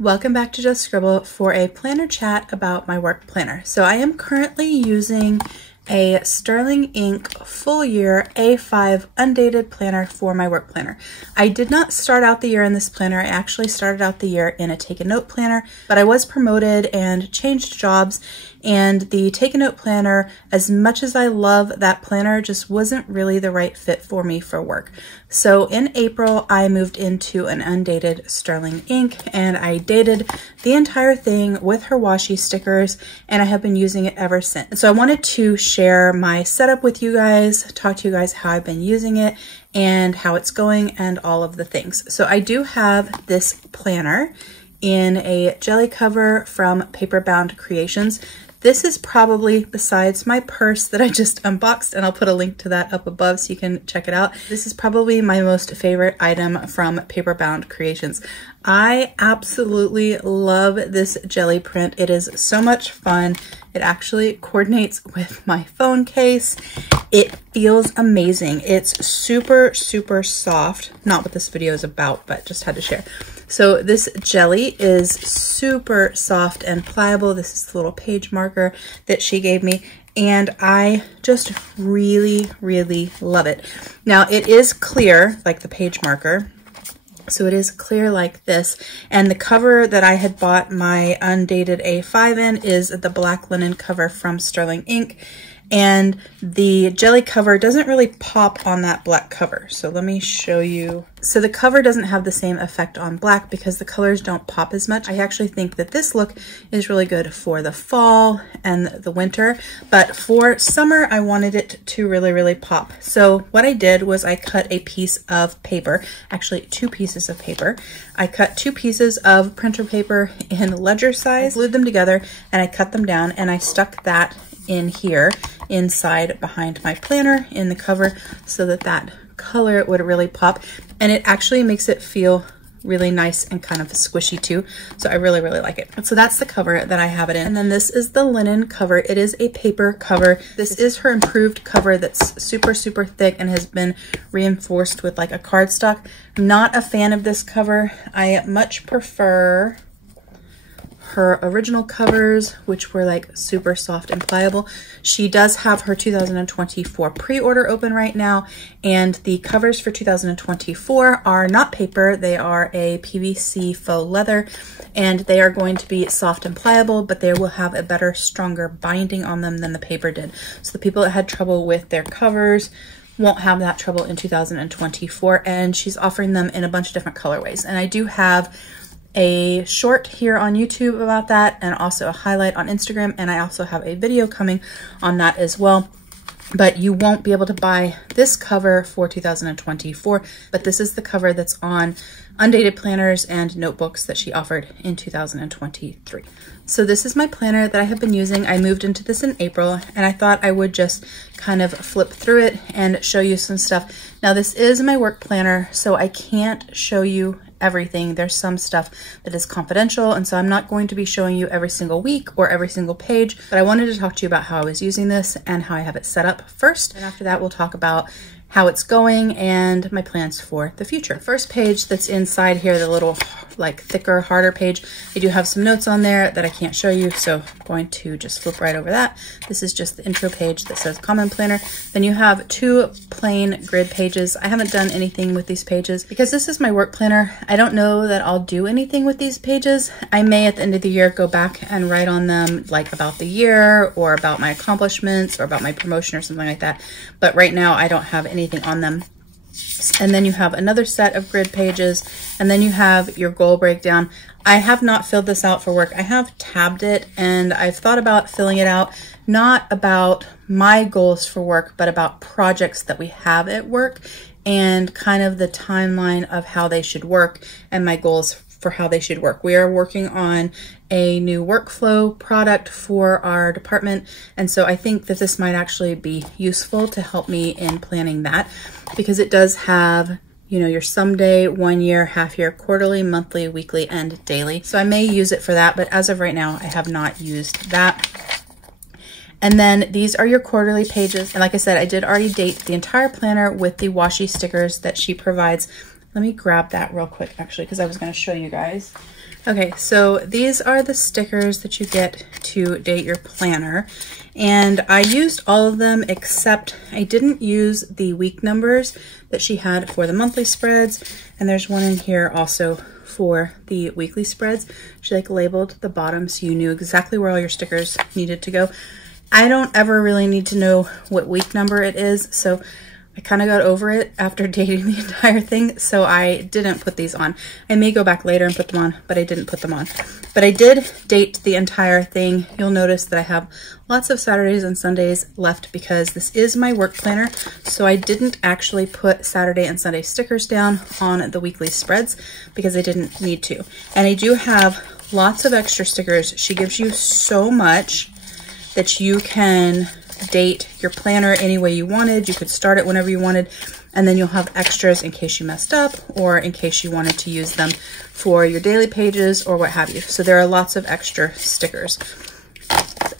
Welcome back to Just Scribble for a planner chat about my work planner. So I am currently using a Sterling Ink full year A5 undated planner for my work planner. I did not start out the year in this planner. I actually started out the year in a Take a Note planner, but I was promoted and changed jobs, and the Take a Note planner, as much as I love that planner, just wasn't really the right fit for me for work. So in April, I moved into an undated Sterling Ink, and I dated the entire thing with her washi stickers, and I have been using it ever since. So I wanted to share my setup with you guys, talk to you guys how I've been using it and how it's going and all of the things. So I do have this planner in a jelly cover from Paperbound Creations. This is probably, besides my purse that I just unboxed, and I'll put a link to that up above so you can check it out. This is probably my most favorite item from Paperbound Creations. I absolutely love this jelly print. It is so much fun. It actually coordinates with my phone case. It feels amazing. It's super, super soft. Not what this video is about, but just had to share. So this jelly is super soft and pliable. This is the little page marker that she gave me, and I just really, really love it. Now it is clear like the page marker. So it is clear like this, and the cover that I had bought my undated A5 in is the black linen cover from Sterling Ink, and the jelly cover doesn't really pop on that black cover. So let me show you. So the cover doesn't have the same effect on black because the colors don't pop as much. I actually think that this look is really good for the fall and the winter, but for summer, I wanted it to really, really pop. So what I did was I cut a piece of paper, actually 2 pieces of paper. I cut 2 pieces of printer paper in ledger size, glued them together, and I cut them down, and I stuck that in here inside behind my planner in the cover so that that color would really pop, and it actually makes it feel really nice and kind of squishy too. So I really, really like it. So that's the cover that I have it in. And then this is the linen cover. It is a paper cover. This is her improved cover that's super, super thick and has been reinforced with like a cardstock. I'm not a fan of this cover. I much prefer her original covers, which were like super soft and pliable. She does have her 2024 pre-order open right now, and the covers for 2024 are not paper. They are a PVC faux leather, and they are going to be soft and pliable, but they will have a better, stronger binding on them than the paper did. So the people that had trouble with their covers won't have that trouble in 2024, and she's offering them in a bunch of different colorways. And I do have a short here on YouTube about that, and also a highlight on Instagram, and I also have a video coming on that as well. But you won't be able to buy this cover for 2024, but this is the cover that's on undated planners and notebooks that she offered in 2023. So this is my planner that I have been using. I moved into this in April, and I thought I would just kind of flip through it and show you some stuff. Now this is my work planner, so I can't show you everything. There's some stuff that is confidential, and so I'm not going to be showing you every single week or every single page, but I wanted to talk to you about how I was using this and how I have it set up first. And after that, we'll talk about how it's going and my plans for the future. First page that's inside here, the little like thicker, harder page, I do have some notes on there that I can't show you, so I'm going to just flip right over that. This is just the intro page that says Common Planner. Then you have 2 plain grid pages. I haven't done anything with these pages because this is my work planner. I don't know that I'll do anything with these pages. I may at the end of the year go back and write on them like about the year or about my accomplishments or about my promotion or something like that. But right now I don't have anything on them. And then you have another set of grid pages, and then you have your goal breakdown. I have not filled this out for work. I have tabbed it, and I've thought about filling it out, not about my goals for work, but about projects that we have at work and kind of the timeline of how they should work and my goals for how they should work. We are working on a new workflow product for our department, and so I think that this might actually be useful to help me in planning that, because it does have, you know, your someday, 1 year, half year, quarterly, monthly, weekly, and daily. So I may use it for that, but as of right now, I have not used that. And then these are your quarterly pages. And like I said, I did already date the entire planner with the washi stickers that she provides. Let me grab that real quick, actually, because I was going to show you guys. Okay, so these are the stickers that you get to date your planner. And I used all of them except I didn't use the week numbers that she had for the monthly spreads. And there's one in here also for the weekly spreads. She like labeled the bottom so you knew exactly where all your stickers needed to go. I don't ever really need to know what week number it is, so I kind of got over it after dating the entire thing, so I didn't put these on. I may go back later and put them on, but I didn't put them on. But I did date the entire thing. You'll notice that I have lots of Saturdays and Sundays left because this is my work planner, so I didn't actually put Saturday and Sunday stickers down on the weekly spreads because I didn't need to. And I do have lots of extra stickers. She gives you so much that you can date your planner any way you wanted. You could start it whenever you wanted, and then you'll have extras in case you messed up or in case you wanted to use them for your daily pages or what have you. So there are lots of extra stickers.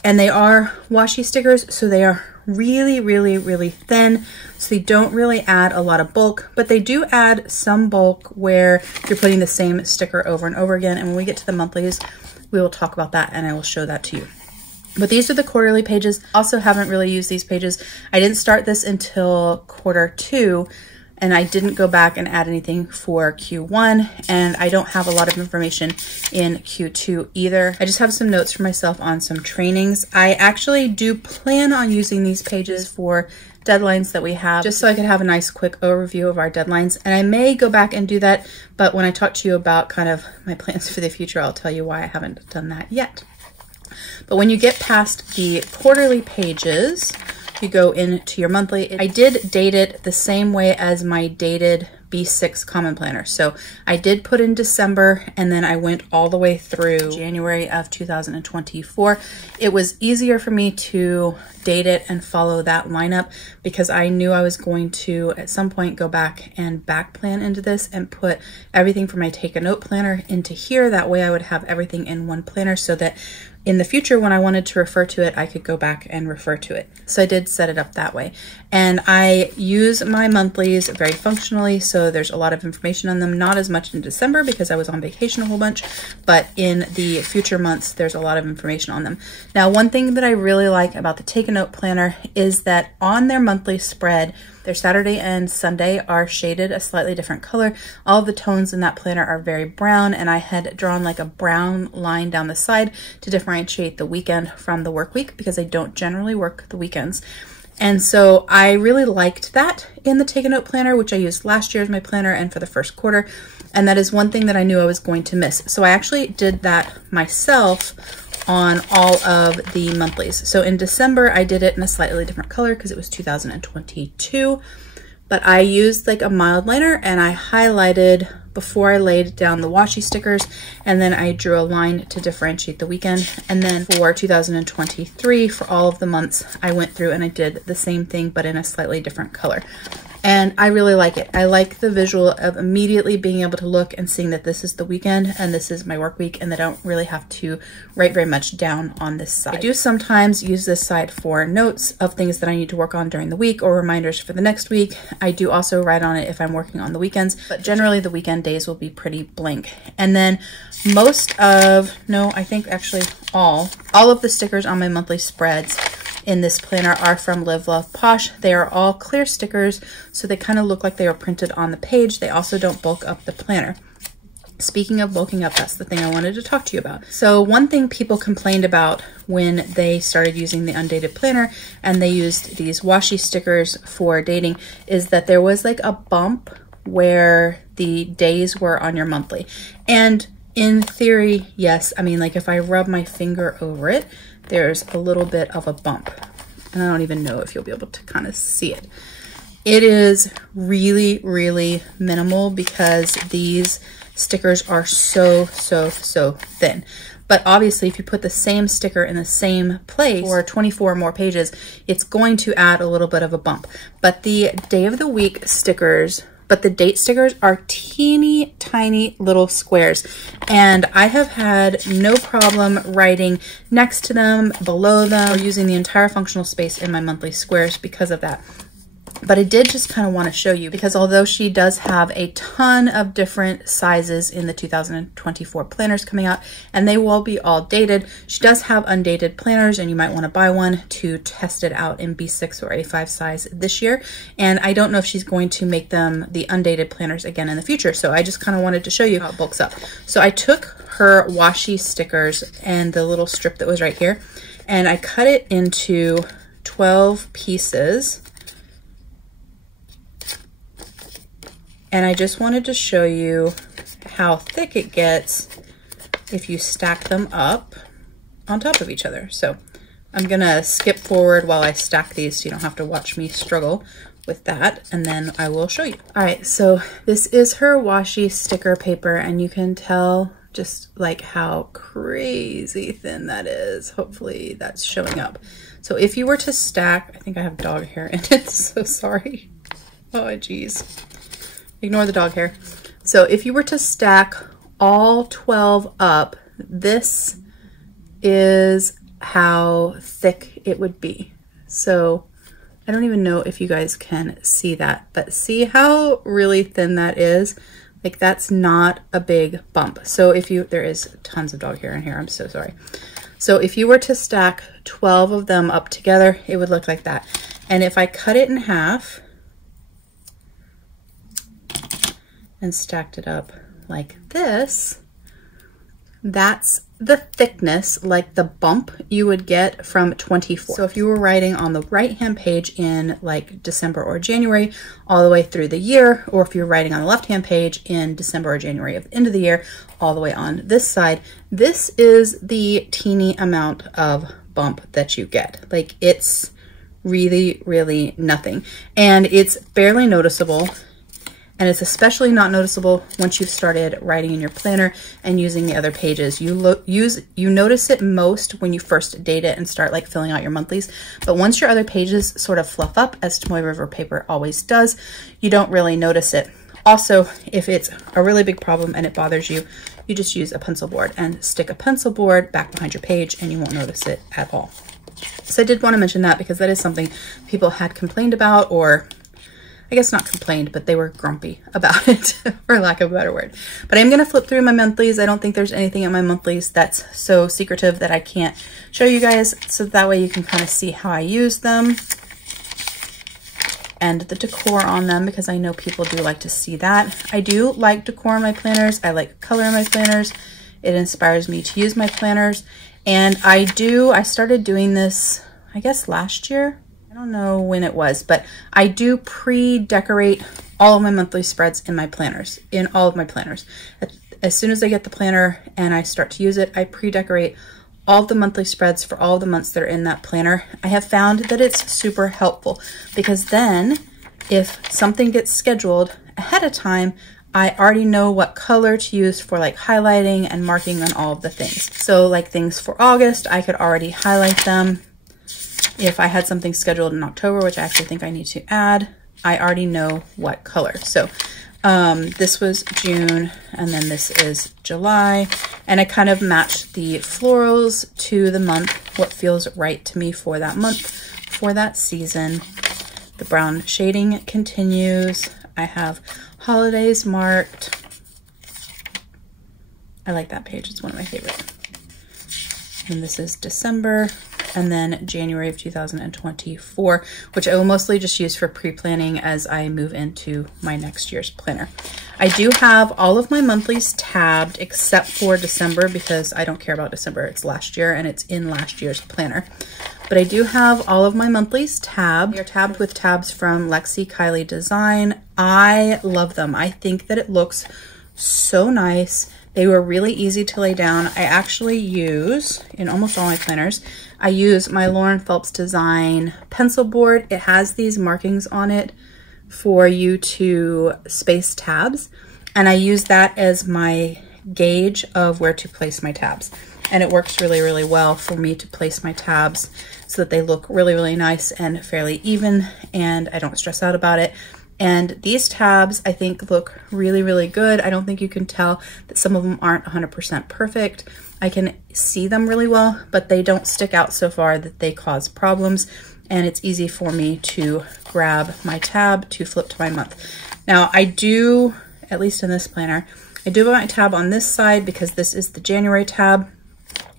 And they are washi stickers, so they are really, really, really thin. So they don't really add a lot of bulk, but they do add some bulk where you're putting the same sticker over and over again. And when we get to the monthlies, we will talk about that and I will show that to you. But these are the quarterly pages. Also haven't really used these pages. I didn't start this until Q2, and I didn't go back and add anything for Q1, and I don't have a lot of information in Q2 either. I just have some notes for myself on some trainings. I actually do plan on using these pages for deadlines that we have, just so I could have a nice quick overview of our deadlines. And I may go back and do that, but when I talk to you about kind of my plans for the future, I'll tell you why I haven't done that yet. But when you get past the quarterly pages, you go into your monthly. I did date it the same way as my dated B6 Common Planner. So I did put in December and then I went all the way through January of 2024. It was easier for me to date it and follow that lineup because I knew I was going to at some point go back and back plan into this and put everything for my Take a Note planner into here. That way I would have everything in one planner so that in the future, when I wanted to refer to it, I could go back and refer to it. So I did set it up that way. And I use my monthlies very functionally, so there's a lot of information on them, not as much in December because I was on vacation a whole bunch, but in the future months, there's a lot of information on them. Now, one thing that I really like about the Take a Note planner is that on their monthly spread, their Saturday and Sunday are shaded a slightly different color. All of the tones in that planner are very brown, and I had drawn like a brown line down the side to differentiate the weekend from the work week because I don't generally work the weekends. And so I really liked that in the Take a Note planner, which I used last year as my planner and for the first quarter. And that is one thing that I knew I was going to miss. So I actually did that myself on all of the monthlies. So in December, I did it in a slightly different color because it was 2022, but I used like a mild liner and I highlighted before I laid down the washi stickers, and then I drew a line to differentiate the weekend. And then for 2023, for all of the months, I went through and I did the same thing, but in a slightly different color. And I really like it. I like the visual of immediately being able to look and seeing that this is the weekend and this is my work week, and I don't really have to write very much down on this side. I do sometimes use this side for notes of things that I need to work on during the week or reminders for the next week. I do also write on it if I'm working on the weekends, but generally the weekend days will be pretty blank. And then I think actually all of the stickers on my monthly spreads in this planner are from Live Love Posh. They are all clear stickers, so they kind of look like they are printed on the page. They also don't bulk up the planner. Speaking of bulking up, that's the thing I wanted to talk to you about. So one thing people complained about when they started using the undated planner and they used these washi stickers for dating is that there was like a bump where the days were on your monthly. And in theory, yes. I mean, like if I rub my finger over it, there's a little bit of a bump. And I don't even know if you'll be able to kind of see it. It is really, really minimal because these stickers are so thin. But obviously, if you put the same sticker in the same place for 24 more pages, it's going to add a little bit of a bump. But the day of the week stickers, but the date stickers are teeny tiny little squares, and I have had no problem writing next to them, below them, or using the entire functional space in my monthly squares because of that. But I did just kind of want to show you, because although she does have a ton of different sizes in the 2024 planners coming out, and they will be all dated, she does have undated planners, and you might want to buy one to test it out in B6 or A5 size this year. And I don't know if she's going to make them the undated planners again in the future. So I just kind of wanted to show you how it bulks up. So I took her washi stickers and the little strip that was right here, and I cut it into 12 pieces. And I just wanted to show you how thick it gets if you stack them up on top of each other. So I'm gonna skip forward while I stack these so you don't have to watch me struggle with that, and then I will show you. All right, so this is her washi sticker paper, and you can tell just like how crazy thin that is. Hopefully that's showing up. So if you were to stack, I think I have dog hair in it, so sorry. Oh, geez. Ignore the dog hair. So if you were to stack all 12 up, this is how thick it would be. So I don't even know if you guys can see that, but see how really thin that is? Like, that's not a big bump. So if you, there is tons of dog hair in here, I'm so sorry. So if you were to stack 12 of them up together, it would look like that. And if I cut it in half and stacked it up like this, that's the thickness, like the bump you would get from 24. So if you were writing on the right-hand page in like December or January all the way through the year, or if you're writing on the left-hand page in December or January of the end of the year all the way on this side, this is the teeny amount of bump that you get. Like, it's really, really nothing. And it's barely noticeable. And it's especially not noticeable once you've started writing in your planner and using the other pages. You notice it most when you first date it and start like filling out your monthlies. But once your other pages sort of fluff up, as Tomoe River paper always does, you don't really notice it. Also, if it's a really big problem and it bothers you, you just use a pencil board and stick a pencil board back behind your page and you won't notice it at all. So I did want to mention that because that is something people had complained about, or I guess not complained, but they were grumpy about it, for lack of a better word. But I'm going to flip through my monthlies. I don't think there's anything in my monthlies that's so secretive that I can't show you guys, so that way you can kind of see how I use them and the decor on them, because I know people do like to see that. I do like decor in my planners. I like color in my planners. It inspires me to use my planners. And I started doing this, I guess last year. I don't know when it was, but I do pre-decorate all of my monthly spreads in my planners, in all of my planners. As soon as I get the planner and I start to use it, I pre-decorate all the monthly spreads for all the months that are in that planner. I have found that it's super helpful, because then if something gets scheduled ahead of time, I already know what color to use for like highlighting and marking on all of the things. So like things for August, I could already highlight them. If I had something scheduled in October, which I actually think I need to add, I already know what color. So this was June, and then this is July, and I kind of matched the florals to the month, what feels right to me for that month, for that season. The brown shading continues. I have holidays marked. I like that page, it's one of my favorite. And this is December. And then January of 2024, which I will mostly just use for pre-planning as I move into my next year's planner. I do have all of my monthlies tabbed except for December, because I don't care about December. It's last year and it's in last year's planner. But I do have all of my monthlies tabbed. They're tabbed with tabs from Lexi Kylie Design. I love them. I think that it looks so nice. They were really easy to lay down. I actually use, in almost all my planners, I use my Lauren Phelps Design pencil board. It has these markings on it for you to space tabs. And I use that as my gauge of where to place my tabs. And it works really, really well for me to place my tabs so that they look really, really nice and fairly even, and I don't stress out about it. And these tabs, I think, look really, really good. I don't think you can tell that some of them aren't 100% perfect. I can see them really well, but they don't stick out so far that they cause problems. And it's easy for me to grab my tab to flip to my month. Now I do, at least in this planner, I do have my tab on this side because this is the January tab.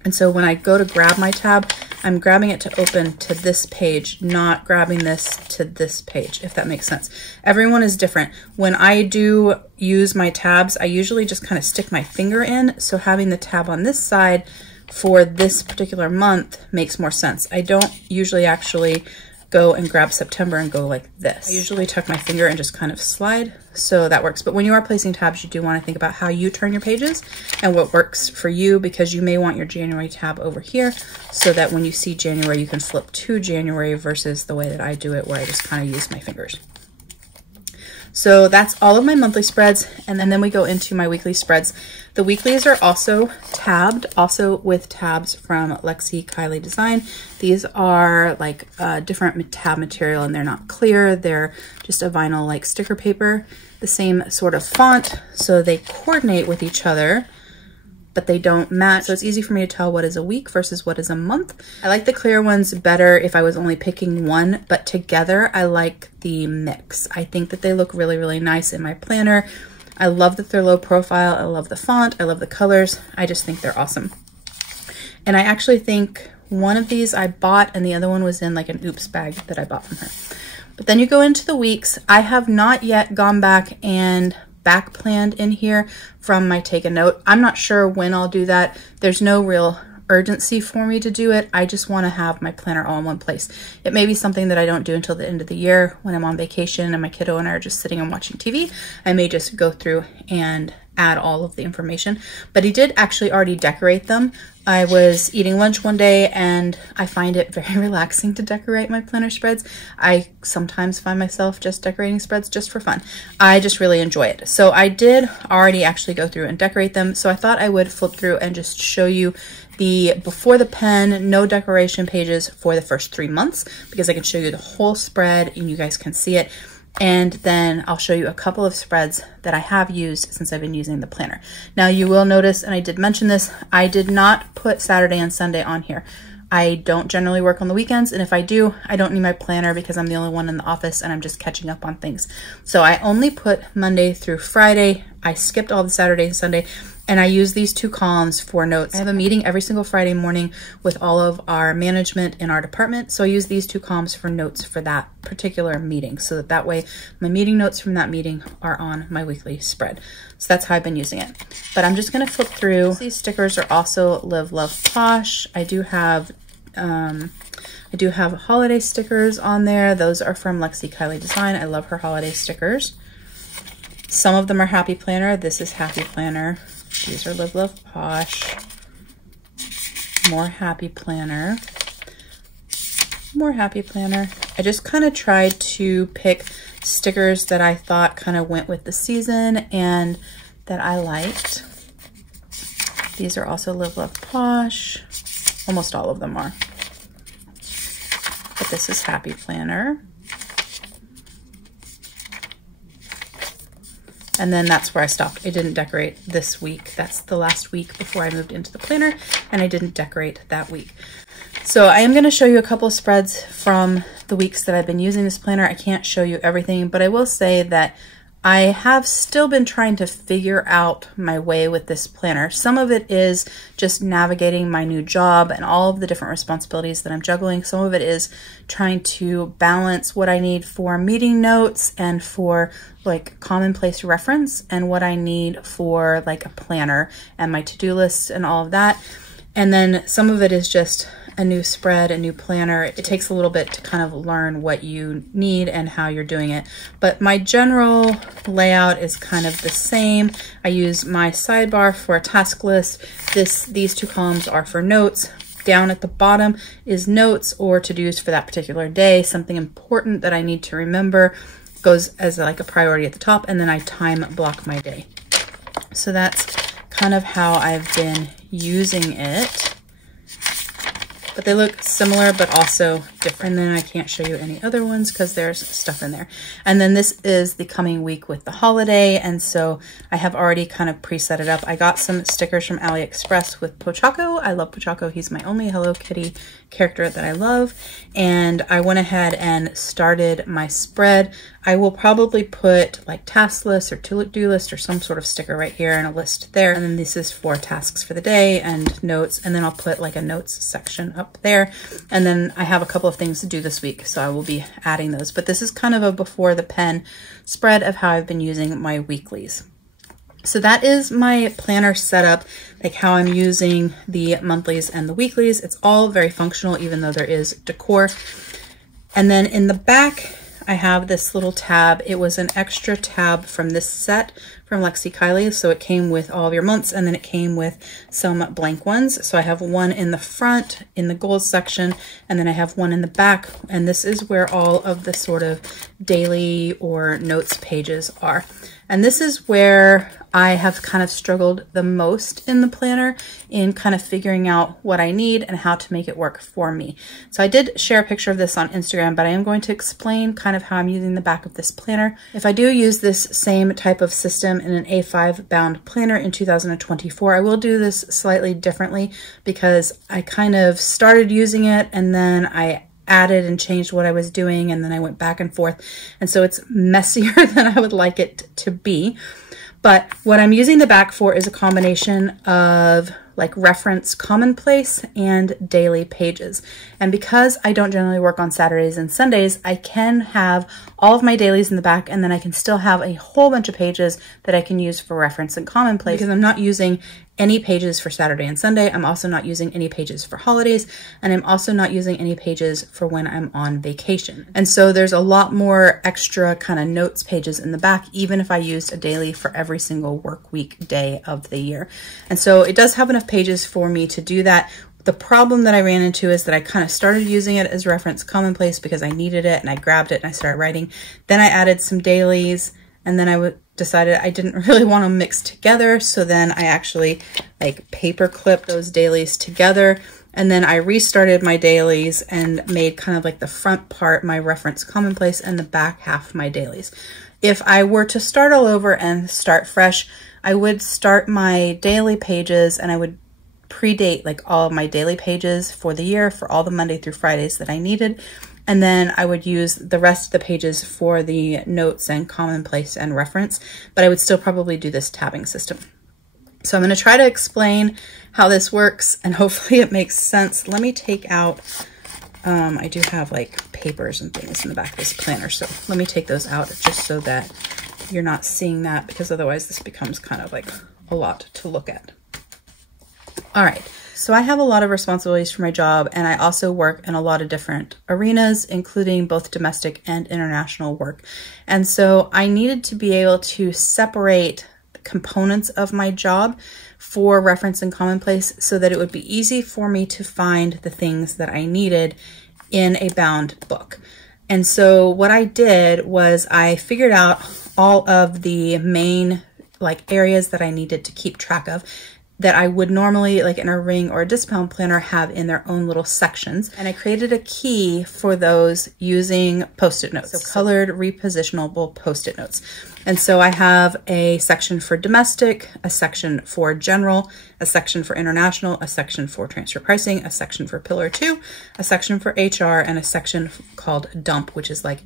And so when I go to grab my tab, I'm grabbing it to open to this page, not grabbing this to this page, if that makes sense. Everyone is different. When I do use my tabs, I usually just kind of stick my finger in. So having the tab on this side for this particular month makes more sense. I don't usually actually go and grab September and go like this. I usually tuck my finger and just kind of slide, so that works. But when you are placing tabs, you do want to think about how you turn your pages and what works for you, because you may want your January tab over here so that when you see January, you can flip to January versus the way that I do it, where I just kind of use my fingers. So that's all of my monthly spreads, and then we go into my weekly spreads. The weeklies are also tabbed, also with tabs from Lexi Kylie Design. These are like different tab material, and they're not clear. They're just a vinyl like sticker paper, the same sort of font, so they coordinate with each other, but they don't match. So it's easy for me to tell what is a week versus what is a month. I like the clear ones better if I was only picking one, but together I like the mix. I think that they look really, really nice in my planner. I love that they're low profile. I love the font. I love the colors. I just think they're awesome. And I actually think one of these I bought and the other one was in like an oops bag that I bought from her. But then you go into the weeks. I have not yet gone back and back planned in here from my take a note. I'm not sure when I'll do that. There's no real urgency for me to do it. I just want to have my planner all in one place. It may be something that I don't do until the end of the year when I'm on vacation and my kiddo and I are just sitting and watching TV. I may just go through and add all of the information, but he did actually already decorate them. I was eating lunch one day and I find it very relaxing to decorate my planner spreads. I sometimes find myself just decorating spreads just for fun. I just really enjoy it. So I did already actually go through and decorate them. So I thought I would flip through and just show you the before the pen, no decoration pages for the first 3 months, because I can show you the whole spread and you guys can see it. And then I'll show you a couple of spreads that I have used since I've been using the planner. Now you will notice, and I did mention this, I did not put Saturday and Sunday on here. I don't generally work on the weekends, and if I do, I don't need my planner because I'm the only one in the office and I'm just catching up on things. So I only put Monday through Friday. I skipped all the Saturday and Sunday, and I use these 2 columns for notes. I have a meeting every single Friday morning with all of our management in our department, so I use these 2 columns for notes for that particular meeting, so that way my meeting notes from that meeting are on my weekly spread. So that's how I've been using it. But I'm just gonna flip through. These stickers are also Live, Love, Posh. I do have holiday stickers on there. Those are from Lexi Kylie Design. I love her holiday stickers. Some of them are Happy Planner. This is Happy Planner. These are Live, Love, Posh. More Happy Planner. More Happy Planner. I just kind of tried to pick stickers that I thought kind of went with the season and that I liked. These are also Live, Love, Posh. Almost all of them are. But this is Happy Planner. And then that's where I stopped. I didn't decorate this week. That's the last week before I moved into the planner, and I didn't decorate that week. So I am going to show you a couple of spreads from the weeks that I've been using this planner. I can't show you everything, but I will say that I have still been trying to figure out my way with this planner. Some of it is just navigating my new job and all of the different responsibilities that I'm juggling. Some of it is trying to balance what I need for meeting notes and for like commonplace reference and what I need for like a planner and my to-do lists and all of that. And then some of it is just a new spread, a new planner. It takes a little bit to kind of learn what you need and how you're doing it. But my general layout is kind of the same. I use my sidebar for a task list. These 2 columns are for notes. Down at the bottom is notes or to-dos for that particular day. Something important that I need to remember goes as like a priority at the top, and then I time block my day. So that's kind of how I've been using it. but they look similar but also different. And then I can't show you any other ones because there's stuff in there. And then this is the coming week with the holiday, and so I have already kind of pre-set it up. I got some stickers from AliExpress with Pochacco. I love Pochacco. He's my only Hello Kitty character that I love, and I went ahead and started my spread. I will probably put like task list or to-do list or some sort of sticker right here and a list there. And then this is for tasks for the day and notes. And then I'll put like a notes section up there. And then I have a couple of things to do this week, so I will be adding those. But this is kind of a before the pen spread of how I've been using my weeklies. So that is my planner setup, like how I'm using the monthlies and the weeklies. It's all very functional, even though there is decor. And then in the back, I have this little tab. It was an extra tab from this set from Lexi Kylie. So it came with all of your months, and then it came with some blank ones. So I have one in the front in the goals section, and then I have one in the back. And this is where all of the sort of daily or notes pages are. And this is where I have kind of struggled the most in the planner in kind of figuring out what I need and how to make it work for me. So I did share a picture of this on Instagram, but I am going to explain kind of how I'm using the back of this planner. If I do use this same type of system in an A5 bound planner in 2024, I will do this slightly differently because I kind of started using it and then I added and changed what I was doing, and then I went back and forth, and so it's messier than I would like it to be. But what I'm using the back for is a combination of like reference commonplace and daily pages. And because I don't generally work on Saturdays and Sundays, I can have all of my dailies in the back, and then I can still have a whole bunch of pages that I can use for reference and commonplace, because I'm not using any pages for Saturday and Sunday. I'm also not using any pages for holidays, and I'm also not using any pages for when I'm on vacation. And so there's a lot more extra kind of notes pages in the back, even if I used a daily for every single work week day of the year. And so it does have enough pages for me to do that. The problem that I ran into is that I kind of started using it as reference commonplace because I needed it, and I grabbed it and I started writing. Then I added some dailies, and then I decided I didn't really want them mixed together. So then I actually like paper clipped those dailies together. And then I restarted my dailies and made kind of like the front part my reference commonplace and the back half my dailies. If I were to start all over and start fresh, I would start my daily pages and I would predate like all of my daily pages for the year for all the Monday through Fridays that I needed. And then I would use the rest of the pages for the notes and commonplace and reference, but I would still probably do this tabbing system. So I'm going to try to explain how this works, and hopefully it makes sense. Let me take out, I do have like papers and things in the back of this planner, so let me take those out just so that you're not seeing that, because otherwise this becomes kind of like a lot to look at. All right. So I have a lot of responsibilities for my job, and I also work in a lot of different arenas, including both domestic and international work. And so I needed to be able to separate the components of my job for reference and commonplace so that it would be easy for me to find the things that I needed in a bound book. And so what I did was I figured out all of the main like areas that I needed to keep track of, that I would normally, like in a ring or a discount planner, have in their own little sections. And I created a key for those using Post-it notes, so colored repositionable Post-it notes. And so I have a section for domestic, a section for general, a section for international, a section for transfer pricing, a section for Pillar 2, a section for HR, and a section called dump, which is like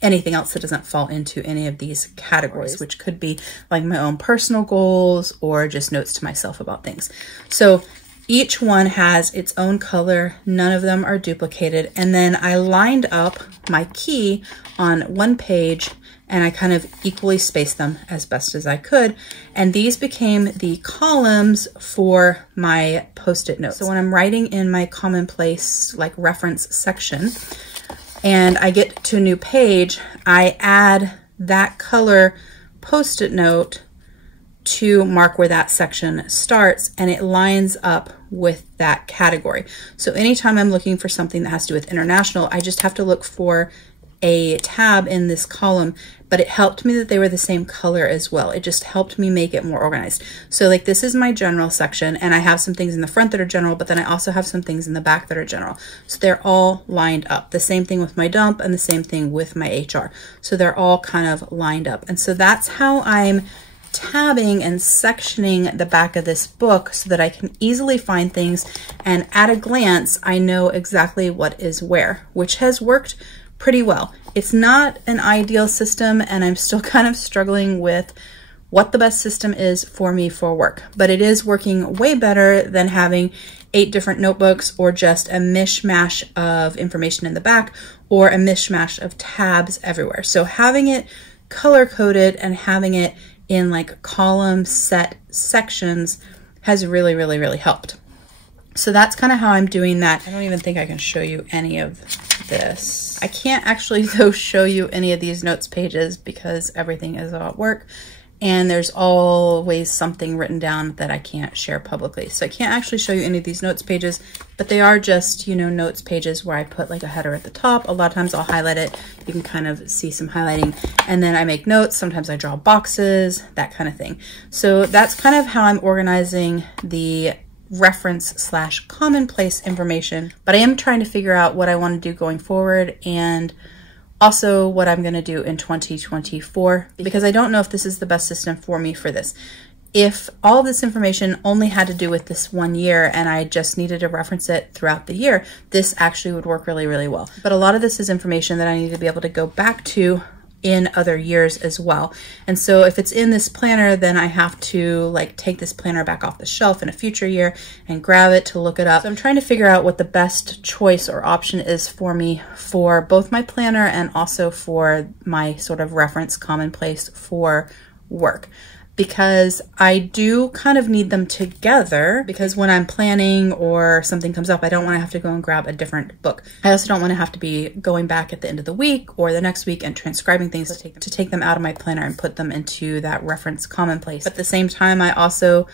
anything else that doesn't fall into any of these categories, which could be like my own personal goals or just notes to myself about things. So each one has its own color. None of them are duplicated. And then I lined up my key on one page and I kind of equally spaced them as best as I could. And these became the columns for my Post-it notes. So when I'm writing in my commonplace like reference section, and I get to a new page, I add that color Post-it note to mark where that section starts, and it lines up with that category. So anytime I'm looking for something that has to do with international, I just have to look for a tab in this column, but it helped me that they were the same color as well. It just helped me make it more organized. So like this is my general section, and I have some things in the front that are general, but then I also have some things in the back that are general. So they're all lined up. The same thing with my dump and the same thing with my HR. So they're all kind of lined up. And so that's how I'm tabbing and sectioning the back of this book so that I can easily find things, and at a glance I know exactly what is where, which has worked pretty well. It's not an ideal system, and I'm still kind of struggling with what the best system is for me for work, but it is working way better than having 8 different notebooks or just a mishmash of information in the back or a mishmash of tabs everywhere. So having it color coded and having it in like column set sections has really, really, really helped. So that's kind of how I'm doing that. I don't even think I can show you any of this. I can't actually though show you any of these notes pages because everything is all at work, and there's always something written down that I can't share publicly. So I can't actually show you any of these notes pages, but they are just, you know, notes pages where I put like a header at the top. A lot of times I'll highlight it. You can kind of see some highlighting, and then I make notes. Sometimes I draw boxes, that kind of thing. So that's kind of how I'm organizing the reference / commonplace information, but I am trying to figure out what I want to do going forward, and also what I'm going to do in 2024, because I don't know if this is the best system for me for this. If all this information only had to do with this one year and I just needed to reference it throughout the year, this actually would work really, really well. But a lot of this is information that I need to be able to go back to in other years as well. And so if it's in this planner, then I have to like take this planner back off the shelf in a future year and grab it to look it up. So I'm trying to figure out what the best choice or option is for me for both my planner and also for my sort of reference commonplace for work, because I do kind of need them together, because when I'm planning or something comes up, I don't want to have to go and grab a different book. I also don't want to have to be going back at the end of the week or the next week and transcribing things to take them out of my planner and put them into that reference commonplace. But at the same time, I also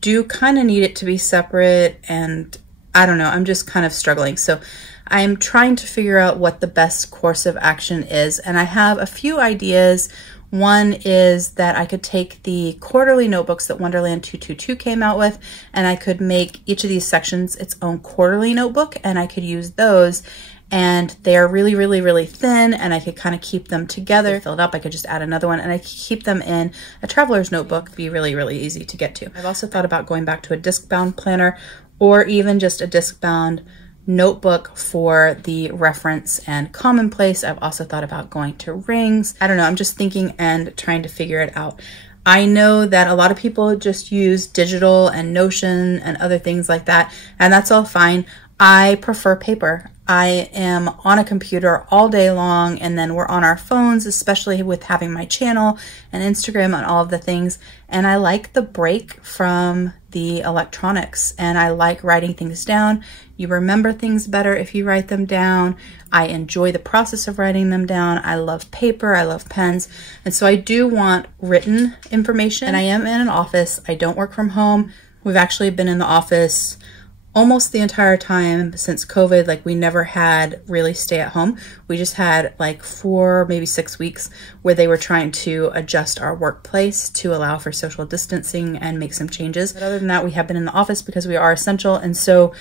do kind of need it to be separate, and I don't know, I'm just kind of struggling. So I'm trying to figure out what the best course of action is, and I have a few ideas. One is that I could take the quarterly notebooks that Wonderland 222 came out with, and I could make each of these sections its own quarterly notebook, and I could use those, and they're really, really, really thin, and I could kind of keep them together. Fill it up, I could just add another one, and I could keep them in a traveler's notebook. Be really, really easy to get to. I've also thought about going back to a disc-bound planner, or even just a disc-bound notebook for the reference and commonplace. I've also thought about going to rings. I don't know, I'm just thinking and trying to figure it out. I know that a lot of people just use digital and Notion and other things like that, and that's all fine. I prefer paper. I am on a computer all day long, and then we're on our phones, especially with having my channel and Instagram and all of the things. And I like the break from the electronics, and I like writing things down. You remember things better if you write them down. I enjoy the process of writing them down. I love paper, I love pens. And so I do want written information, and I am in an office. I don't work from home. We've actually been in the office almost the entire time since COVID. Like, we never had really stay at home. We just had like 4, maybe 6 weeks where they were trying to adjust our workplace to allow for social distancing and make some changes. But other than that, we have been in the office because we are essential. And so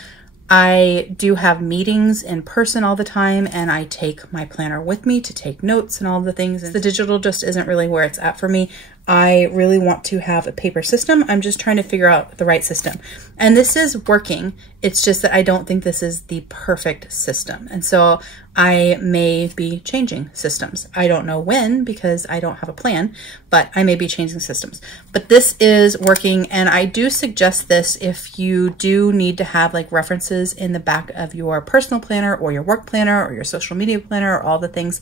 I do have meetings in person all the time, and I take my planner with me to take notes and all the things. And the digital just isn't really where it's at for me. I really want to have a paper system. I'm just trying to figure out the right system. And this is working. It's just that I don't think this is the perfect system. And so I may be changing systems. I don't know when, because I don't have a plan, but I may be changing systems. But this is working, and I do suggest this if you do need to have like references in the back of your personal planner or your work planner or your social media planner or all the things,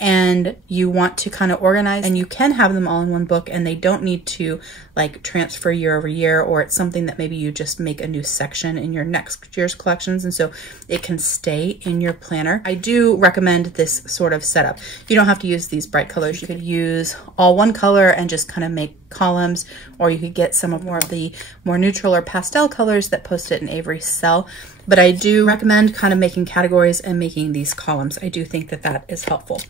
and you want to kind of organize, and you can have them all in one book, and they don't need to like transfer year over year, or it's something that maybe you just make a new section in your next year's collections, and so it can stay in your planner. I do recommend this sort of setup. You don't have to use these bright colors. You could use all one color and just kind of make columns, or you could get some of more of the more neutral or pastel colors that Post-it and Avery sell. But I do recommend kind of making categories and making these columns. I do think that that is helpful.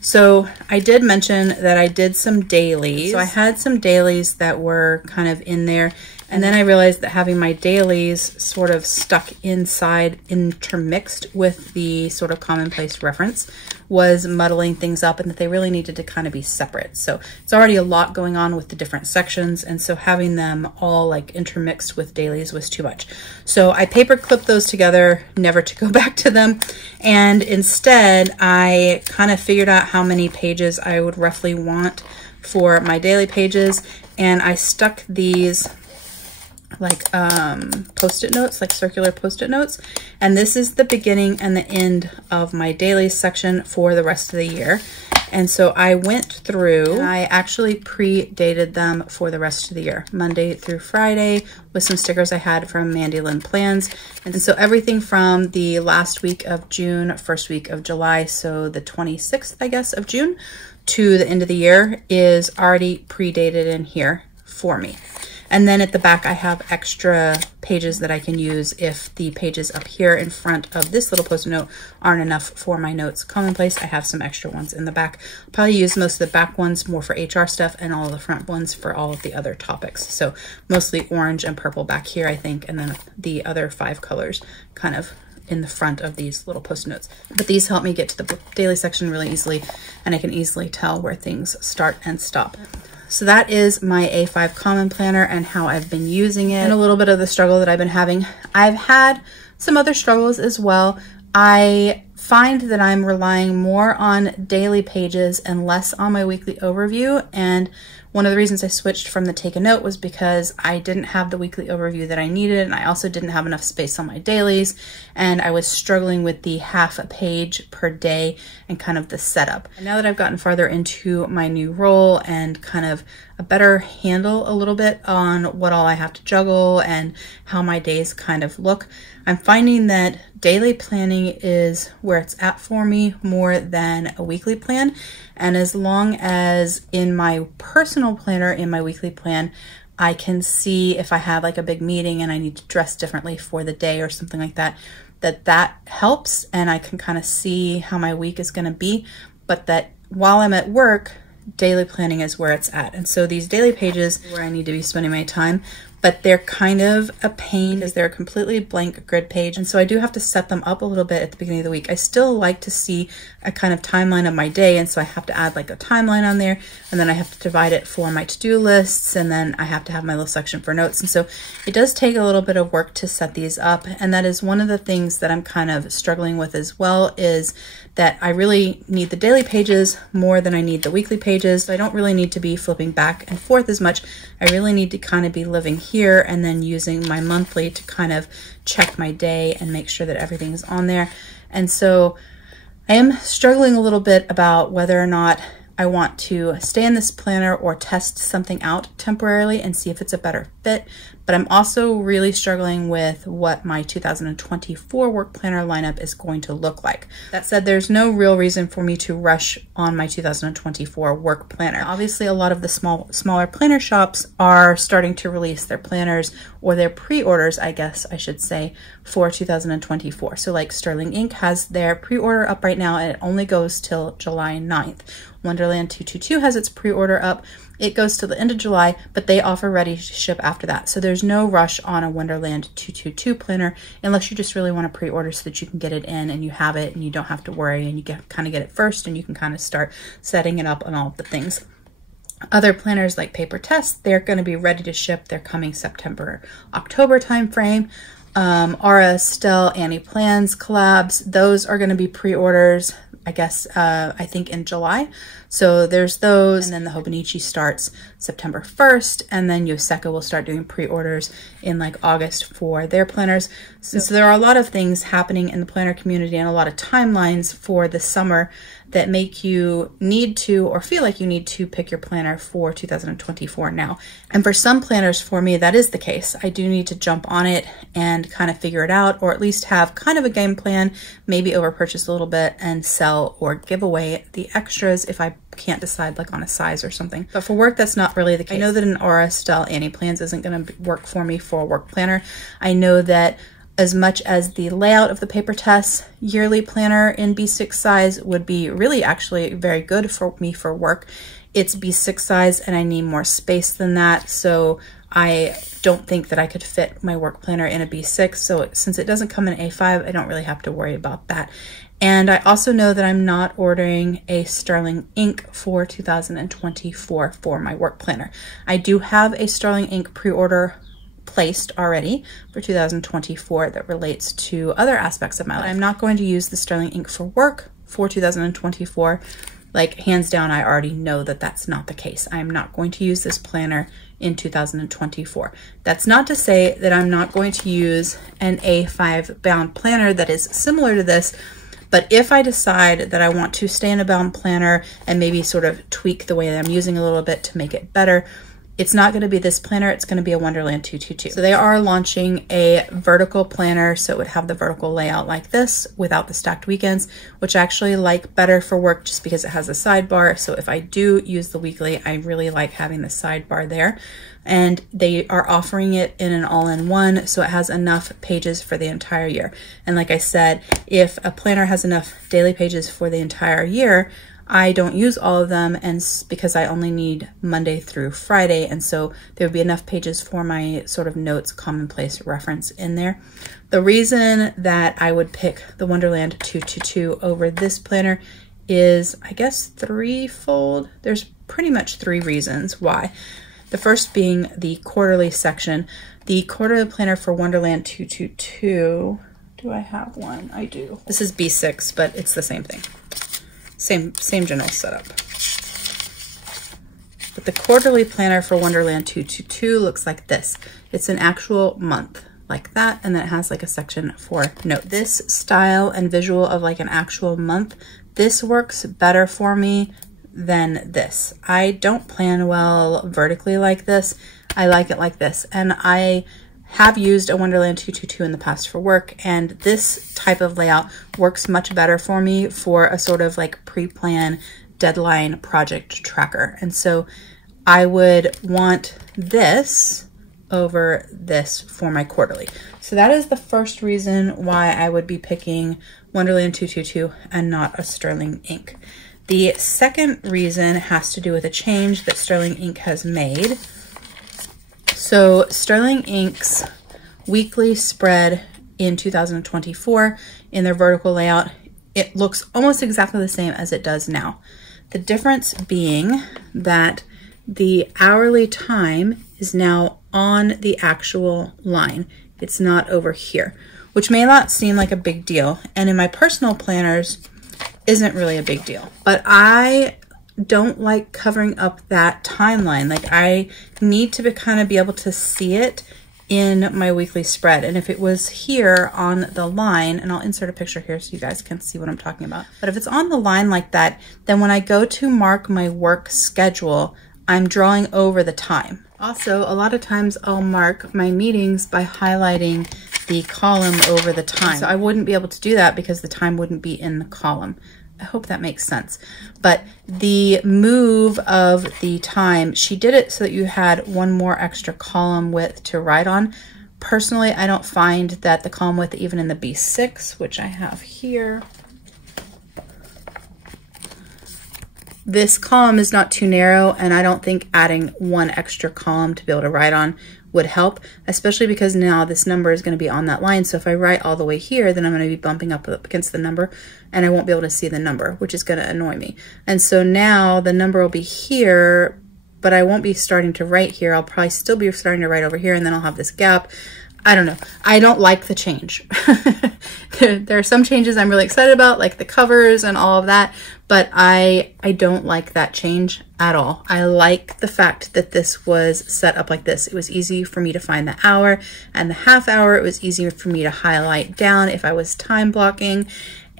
So I did mention that I did some dailies. So I had some dailies that were kind of in there. And then I realized that having my dailies sort of stuck inside, intermixed with the sort of commonplace reference, was muddling things up, and that they really needed to kind of be separate. So it's already a lot going on with the different sections, and so having them all like intermixed with dailies was too much. So I paper clipped those together, never to go back to them, and instead I kind of figured out how many pages I would roughly want for my daily pages, and I stuck these like Post-it notes, like circular Post-it notes. And this is the beginning and the end of my dailies section for the rest of the year. And so I went through and I actually pre-dated them for the rest of the year, Monday through Friday, with some stickers I had from Mandy Lynn Plans. And so everything from the last week of June, first week of July, so the 26th, I guess, of June, to the end of the year is already pre-dated in here for me. And then at the back, I have extra pages that I can use if the pages up here in front of this little Post-it note aren't enough for my notes commonplace. I have some extra ones in the back. I'll probably use most of the back ones more for HR stuff and all of the front ones for all of the other topics. So mostly orange and purple back here, I think, and then the other 5 colors kind of in the front of these little Post-it notes. But these help me get to the daily section really easily, and I can easily tell where things start and stop. So that is my A5 Common Planner and how I've been using it, and a little bit of the struggle that I've been having. I've had some other struggles as well. I find that I'm relying more on daily pages and less on my weekly overview, and one of the reasons I switched from the Take a Note was because I didn't have the weekly overview that I needed, and I also didn't have enough space on my dailies, and I was struggling with the half a page per day and kind of the setup. And now that I've gotten farther into my new role and kind of a better handle a little bit on what all I have to juggle and how my days kind of look, I'm finding that daily planning is where it's at for me more than a weekly plan. And as long as in my personal planner, in my weekly plan, I can see if I have like a big meeting and I need to dress differently for the day or something like that, that helps, and I can kind of see how my week is going to be. But that while I'm at work, daily planning is where it's at. And so these daily pages where I need to be spending my time, but they're kind of a pain because they're a completely blank grid page. And so I do have to set them up a little bit at the beginning of the week. I still like to see a kind of timeline of my day. And so I have to add like a timeline on there, and then I have to divide it for my to-do lists. And then I have to have my little section for notes. And so it does take a little bit of work to set these up. And that is one of the things that I'm kind of struggling with as well, is that I really need the daily pages more than I need the weekly pages. So I don't really need to be flipping back and forth as much. I really need to kind of be living here and then using my monthly to kind of check my day and make sure that everything's on there. And so I am struggling a little bit about whether or not I want to stay in this planner or test something out temporarily and see if it's a better fit. But I'm also really struggling with what my 2024 work planner lineup is going to look like. That said, there's no real reason for me to rush on my 2024 work planner. Obviously, a lot of the smaller planner shops are starting to release their planners, or their pre-orders, I guess I should say, for 2024. So like Sterling Ink has their pre-order up right now, and it only goes till July 9th. Wonderland 222 has its pre-order up. It goes to the end of July, but they offer ready to ship after that. So there's no rush on a Wonderland 222 planner unless you just really want to pre-order so that you can get it in and you have it and you don't have to worry, and you kind of get it first and you can kind of start setting it up on all of the things. Other planners like Paper Test, they're going to be ready to ship. They're coming September, October timeframe. Aura, Estelle, Annie Plans collabs, those are going to be pre-orders, I guess, I think in July. So there's those, and then the Hobonichi starts September 1st, and then Yoseka will start doing pre-orders in like August for their planners. So there are a lot of things happening in the planner community and a lot of timelines for the summer that make you need to, or feel like you need to, pick your planner for 2024 now. And for some planners, for me, that is the case. I do need to jump on it and kind of figure it out, or at least have kind of a game plan, maybe over purchase a little bit and sell or give away the extras if I can't decide like on a size or something. But for work, that's not really the case. I know that an Aura style Annie Plans isn't going to work for me for a work planner. I know that as much as the layout of the Paper Tess yearly planner in B6 size would be really actually very good for me for work, it's B6 size and I need more space than that. So I don't think that I could fit my work planner in a B6. So since it doesn't come in A5, I don't really have to worry about that. And I also know that I'm not ordering a Sterling ink for 2024 for my work planner. I do have a Sterling ink pre-order placed already for 2024 that relates to other aspects of my life. I'm not going to use the Sterling ink for work for 2024. Like, hands down, I already know that that's not the case. I'm not going to use this planner in 2024. That's not to say that I'm not going to use an A5 bound planner that is similar to this, but if I decide that I want to stay in a bound planner and maybe sort of tweak the way that I'm using a little bit to make it better, it's not going to be this planner, it's going to be a Wonderland 222. So they are launching a vertical planner, so it would have the vertical layout like this without the stacked weekends, which I actually like better for work just because it has a sidebar. So if I do use the weekly, I really like having the sidebar there. And they are offering it in an all-in-one, so it has enough pages for the entire year. And like I said, if a planner has enough daily pages for the entire year, I don't use all of them, and because I only need Monday through Friday, and so there would be enough pages for my sort of notes, commonplace reference in there. The reason that I would pick the Wonderland 222 over this planner is, I guess, threefold. There's pretty much three reasons why. The first being the quarterly section. The quarterly planner for Wonderland 222, do I have one? I do. This is B6, but it's the same thing. Same general setup. But the quarterly planner for Wonderland 222 looks like this. It's an actual month like that, and then it has like a section for notes. This style and visual of like an actual month, this works better for me than this. I don't plan well vertically like this. I like it like this, and I have used a Wonderland 222 in the past for work, and this type of layout works much better for me for a sort of like pre-plan deadline project tracker. And so I would want this over this for my quarterly. So that is the first reason why I would be picking Wonderland 222 and not a Sterling ink. The second reason has to do with a change that Sterling ink has made. So Sterling Ink's weekly spread in 2024 in their vertical layout, it looks almost exactly the same as it does now. The difference being that the hourly time is now on the actual line. It's not over here, which may not seem like a big deal. And in my personal planners, isn't really a big deal. But I don't like covering up that timeline. Like, I need to kind of be able to see it in my weekly spread. And if it was here on the line, and I'll insert a picture here so you guys can see what I'm talking about. But if it's on the line like that, then when I go to mark my work schedule, I'm drawing over the time. Also, a lot of times I'll mark my meetings by highlighting the column over the time. So I wouldn't be able to do that because the time wouldn't be in the column. I hope that makes sense. But the move of the time, she did it so that you had one more extra column width to write on. Personally, I don't find that the column width, even in the B6, which I have here, this column is not too narrow, and I don't think adding one extra column to be able to write on would help, especially because now this number is going to be on that line. So if I write all the way here, then I'm going to be bumping up against the number, and I won't be able to see the number, which is going to annoy me. And so now the number will be here, but I won't be starting to write here. I'll probably still be starting to write over here, and then I'll have this gap. I don't know. I don't like the change. There are some changes I'm really excited about, like the covers and all of that, but I don't like that change at all. I like the fact that this was set up like this. It was easy for me to find the hour and the half hour. It was easier for me to highlight down if I was time blocking,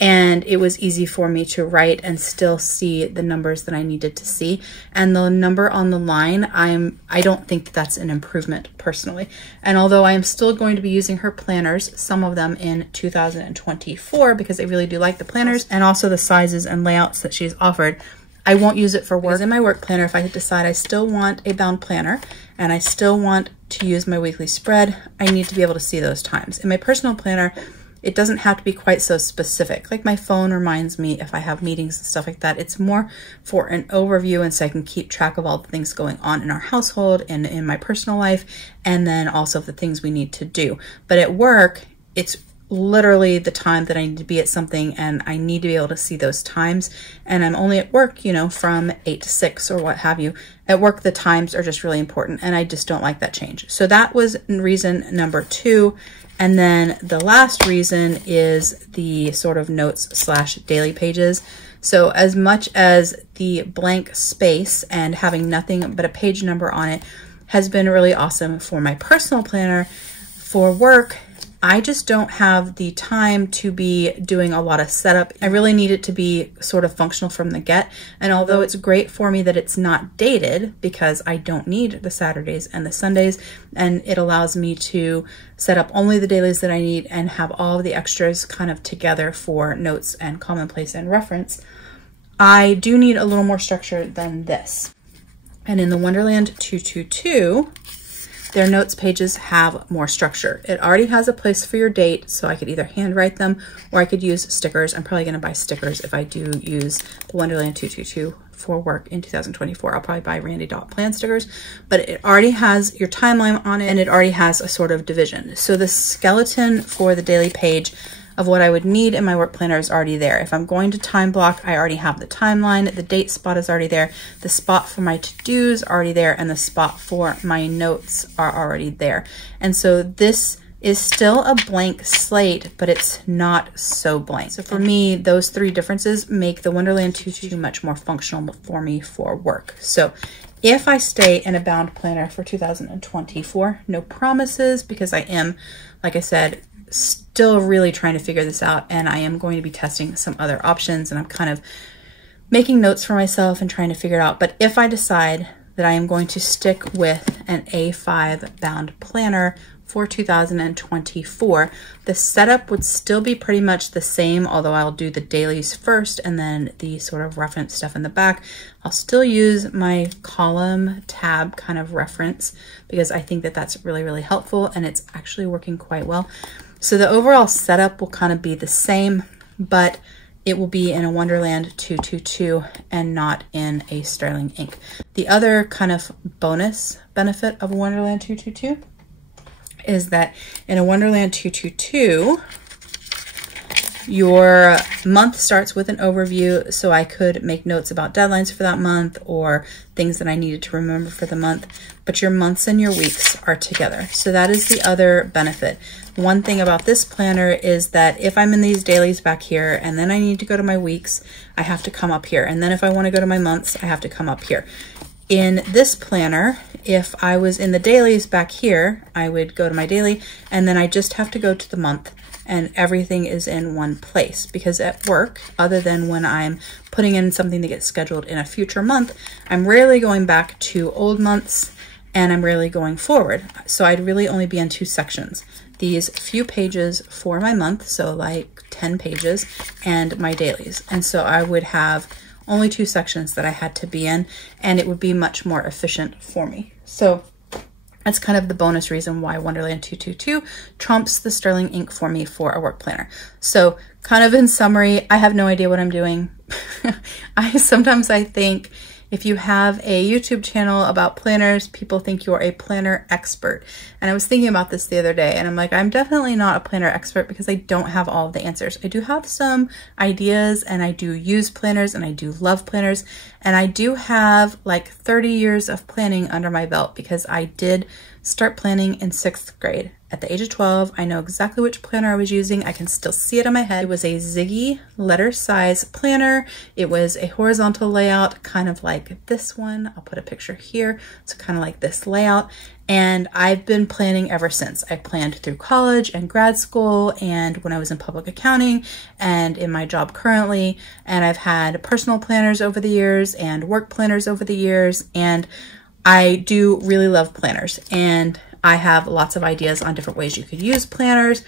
and it was easy for me to write and still see the numbers that I needed to see. And the number on the line, I don't think that's an improvement personally. And although I am still going to be using her planners, some of them in 2024, because I really do like the planners and also the sizes and layouts that she's offered, I won't use it for work. Because in my work planner, if I decide I still want a bound planner and I still want to use my weekly spread, I need to be able to see those times. In my personal planner, it doesn't have to be quite so specific. Like my phone reminds me if I have meetings and stuff like that. It's more for an overview and so I can keep track of all the things going on in our household and in my personal life, and then also the things we need to do. But at work, it's literally the time that I need to be at something and I need to be able to see those times. And I'm only at work, you know, from 8 to 6 or what have you. At work, the times are just really important and I just don't like that change. So that was reason number 2. And then the last reason is the sort of notes/daily pages. So as much as the blank space and having nothing but a page number on it has been really awesome for my personal planner, for work, I just don't have the time to be doing a lot of setup. I really need it to be sort of functional from the get. And although it's great for me that it's not dated because I don't need the Saturdays and the Sundays, and it allows me to set up only the dailies that I need and have all of the extras kind of together for notes and commonplace and reference, I do need a little more structure than this. And in the Wonderland 222, their notes pages have more structure. It already has a place for your date, so I could either handwrite them or I could use stickers. I'm probably gonna buy stickers if I do use the Wonderland 222 for work in 2024. I'll probably buy Randy.plan stickers, but it already has your timeline on it and it already has a sort of division. So the skeleton for the daily page of what I would need in my work planner is already there. If I'm going to time block, I already have the timeline, the date spot is already there, the spot for my to-dos already there, and the spot for my notes are already there. And so this is still a blank slate, but it's not so blank. So for me, those 3 differences make the Wonderland 222 much more functional for me for work. So if I stay in a bound planner for 2024, no promises, because I am, like I said, still really trying to figure this out, and I am going to be testing some other options, and I'm kind of making notes for myself and trying to figure it out. But if I decide that I am going to stick with an A5 bound planner for 2024, the setup would still be pretty much the same, although I'll do the dailies first and then the sort of reference stuff in the back. I'll still use my column tab kind of reference because I think that that's really, really helpful and it's actually working quite well. So the overall setup will kind of be the same, but it will be in a Wonderland 222 and not in a Sterling ink. The other kind of bonus benefit of a Wonderland 222 is that in a Wonderland 222, your month starts with an overview, so I could make notes about deadlines for that month or things that I needed to remember for the month, but your months and your weeks are together. So that is the other benefit. One thing about this planner is that if I'm in these dailies back here and then I need to go to my weeks, I have to come up here. And then if I want to go to my months, I have to come up here. In this planner, if I was in the dailies back here, I would go to my daily and then I just have to go to the month and everything is in one place, because at work, other than when I'm putting in something that gets scheduled in a future month, I'm rarely going back to old months and I'm rarely going forward. So I'd really only be in 2 sections. These few pages for my month, so like 10 pages, and my dailies. And so I would have only 2 sections that I had to be in, and it would be much more efficient for me. So that's kind of the bonus reason why Wonderland 222 trumps the Sterling ink for me for a work planner. So kind of in summary, I have no idea what I'm doing. Sometimes I think if you have a YouTube channel about planners, people think you're a planner expert. And I was thinking about this the other day and I'm like, I'm definitely not a planner expert because I don't have all of the answers. I do have some ideas and I do use planners and I do love planners. And I do have like 30 years of planning under my belt because I did start planning in 6th grade. At the age of 12, I know exactly which planner I was using. I can still see it in my head. It was a Ziggy letter size planner. It was a horizontal layout, kind of like this one. I'll put a picture here. So kind of like this layout. And I've been planning ever since. I planned through college and grad school and when I was in public accounting and in my job currently. And I've had personal planners over the years and work planners over the years. And I do really love planners. And I have lots of ideas on different ways you could use planners,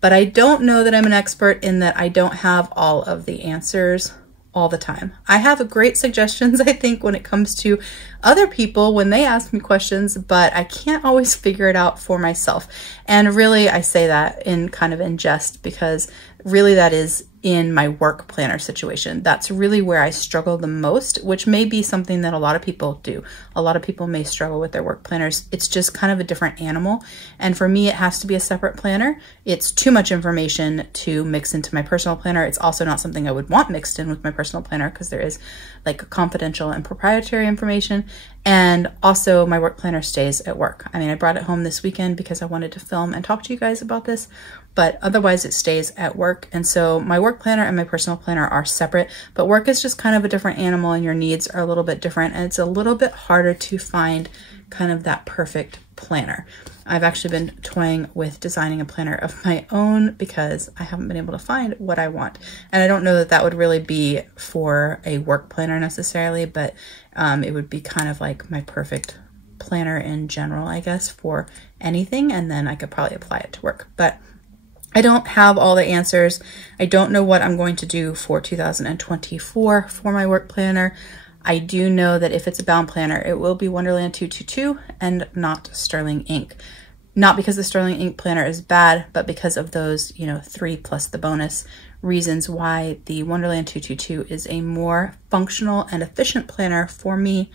but I don't know that I'm an expert in that I don't have all of the answers all the time. I have great suggestions, I think, when it comes to other people when they ask me questions, but I can't always figure it out for myself. And really, I say that in kind of in jest, because really that is in my work planner situation. That's really where I struggle the most, which may be something that a lot of people do. A lot of people may struggle with their work planners. It's just kind of a different animal. And for me, it has to be a separate planner. It's too much information to mix into my personal planner. It's also not something I would want mixed in with my personal planner, because there is like confidential and proprietary information. And also my work planner stays at work. I mean, I brought it home this weekend because I wanted to film and talk to you guys about this, but otherwise it stays at work. And so my work planner and my personal planner are separate, but work is just kind of a different animal and your needs are a little bit different. And it's a little bit harder to find kind of that perfect planner. I've actually been toying with designing a planner of my own because I haven't been able to find what I want. And I don't know that that would really be for a work planner necessarily, but it would be kind of like my perfect planner in general, I guess, for anything. And then I could probably apply it to work. But I don't have all the answers. I don't know what I'm going to do for 2024 for my work planner. I do know that if it's a bound planner, it will be Wonderland 222 and not Sterling Ink. Not because the Sterling Ink planner is bad, but because of those, 3 plus the bonus reasons why the Wonderland 222 is a more functional and efficient planner for me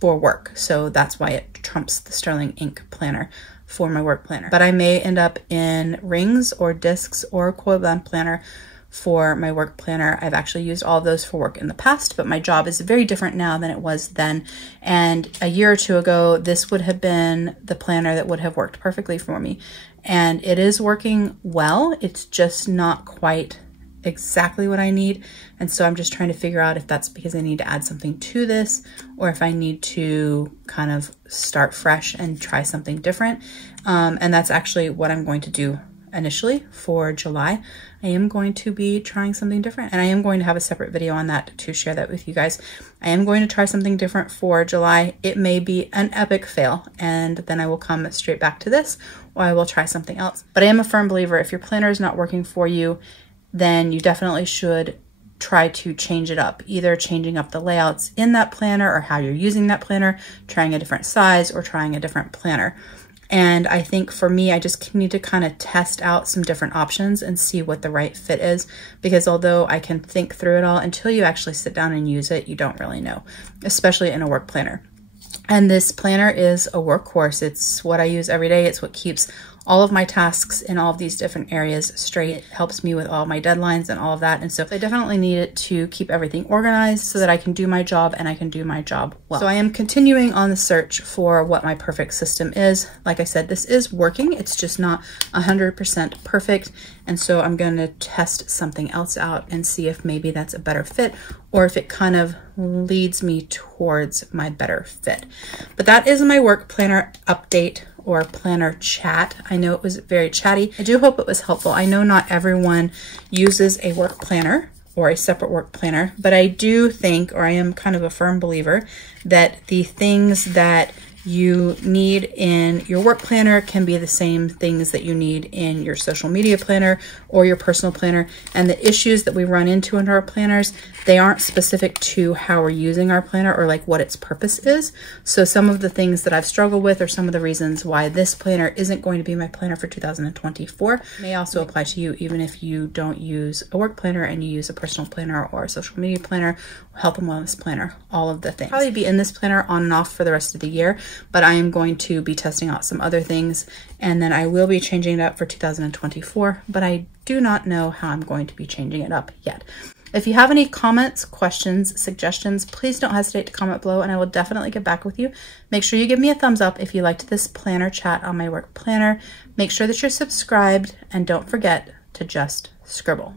for work. So that's why it trumps the Sterling Ink planner for my work planner. But I may end up in rings or discs or a coil bound planner for my work planner. I've actually used all of those for work in the past, but my job is very different now than it was then. And a year or two ago, this would have been the planner that would have worked perfectly for me. And it is working well. It's just not quite exactly what I need. And so I'm just trying to figure out if that's because I need to add something to this or if I need to kind of start fresh and try something different. And that's actually what I'm going to do initially for July. I am going to be trying something different, and I am going to have a separate video on that to share that with you guys. I am going to try something different for July. It may be an epic fail, and then I will come straight back to this, or I will try something else. But I am a firm believer, if your planner is not working for you, then you definitely should try to change it up, either changing up the layouts in that planner or how you're using that planner, trying a different size or trying a different planner. And I think for me, I just need to kind of test out some different options and see what the right fit is, because although I can think through it all, until you actually sit down and use it, you don't really know, especially in a work planner. And this planner is a workhorse. It's what I use every day. It's what keeps all of my tasks in all of these different areas straight. It helps me with all my deadlines and all of that. And so I definitely need it to keep everything organized so that I can do my job and I can do my job well. So I am continuing on the search for what my perfect system is. Like I said, this is working. It's just not 100% perfect. And so I'm going to test something else out and see if maybe that's a better fit or if it kind of leads me towards my better fit. But that is my work planner update or planner chat. I know it was very chatty. I do hope it was helpful. I know not everyone uses a work planner or a separate work planner, but I do think, or I am kind of a firm believer, that the things that you need in your work planner can be the same things that you need in your social media planner or your personal planner. And the issues that we run into in our planners, they aren't specific to how we're using our planner or like what its purpose is. So some of the things that I've struggled with are some of the reasons why this planner isn't going to be my planner for 2024 may also apply to you, even if you don't use a work planner and you use a personal planner or a social media planner, health and wellness planner, all of the things. I'll probably be in this planner on and off for the rest of the year, but I am going to be testing out some other things, and then I will be changing it up for 2024, but I do not know how I'm going to be changing it up yet. If you have any comments, questions, suggestions, please don't hesitate to comment below and I will definitely get back with you. Make sure you give me a thumbs up if you liked this planner chat on my work planner. Make sure that you're subscribed and don't forget to just scribble.